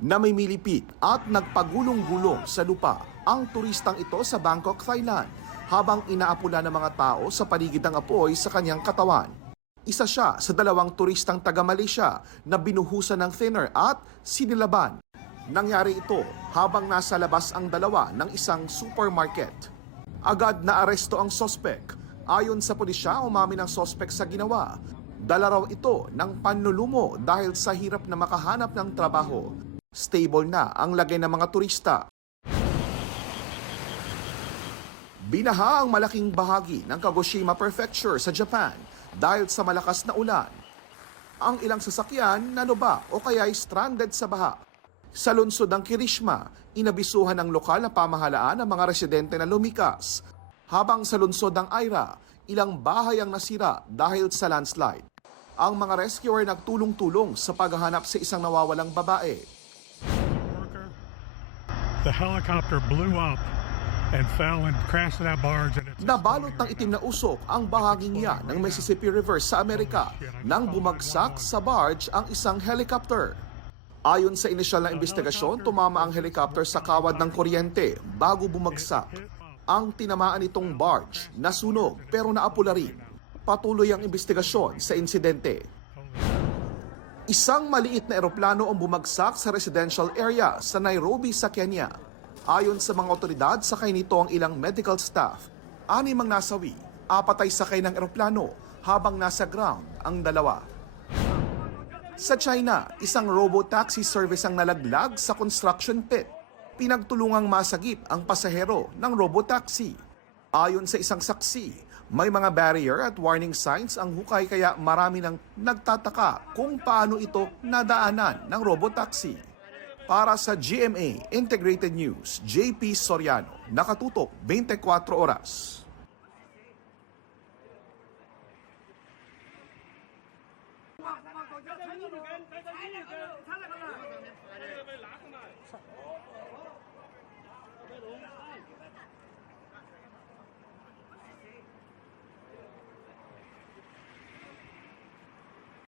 Namimilipit at nagpagulong-gulong sa lupa ang turistang ito sa Bangkok, Thailand, habang inaapula ng mga tao sa paligid ng apoy sa kanyang katawan. Isa siya sa 2 turistang taga-Malaysia na binuhusan ng thinner at sinilaban. Nangyari ito habang nasa labas ang dalawa ng isang supermarket. Agad na aresto ang sospek. Ayon sa pulisya, umamin ang sospek sa ginawa. Dala raw ito ng panlulumo dahil sa hirap na makahanap ng trabaho. Stable na ang lagay ng mga turista. Binaha ang malaking bahagi ng Kagoshima Prefecture sa Japan dahil sa malakas na ulan. Ang ilang sasakyan nanuba o kaya ay stranded sa baha. Sa lungsod ng Kirishima, inabisuhan ng lokal na pamahalaan ang mga residente na lumikas. Habang sa lungsod ng Aira, ilang bahay ang nasira dahil sa landslide. Ang mga rescuer nagtulong-tulong sa paghahanap sa isang nawawalang babae. The helicopter blew up and fell and crashed that barge. Nabalot ng itim na usok ang bahaging yan ng Mississippi River sa Amerika nang bumagsak sa barge ang isang helicopter. Ayon sa inisyal na investigasyon, tumama ang helicopter sa kawad ng kuryente bago bumagsak. Ang tinamaan itong barge nasunog pero naapula rin. Patuloy ang investigasyon sa insidente. Isang maliit na eroplano ang bumagsak sa residential area sa Nairobi sa Kenya. Ayon sa mga otoridad, sakay nito ang ilang medical staff. 6 ang nasawi, 4 ay sakay ng eroplano habang nasa ground ang 2. Sa China, isang robo-taxi service ang nalaglag sa construction pit. Pinagtulungang masagip ang pasahero ng robo-taxi. Ayon sa isang saksi, may mga barrier at warning signs ang hukay kaya marami nang nagtataka kung paano ito nadaanan ng robotaxi. Para sa GMA Integrated News, JP Soriano, nakatutok 24 oras.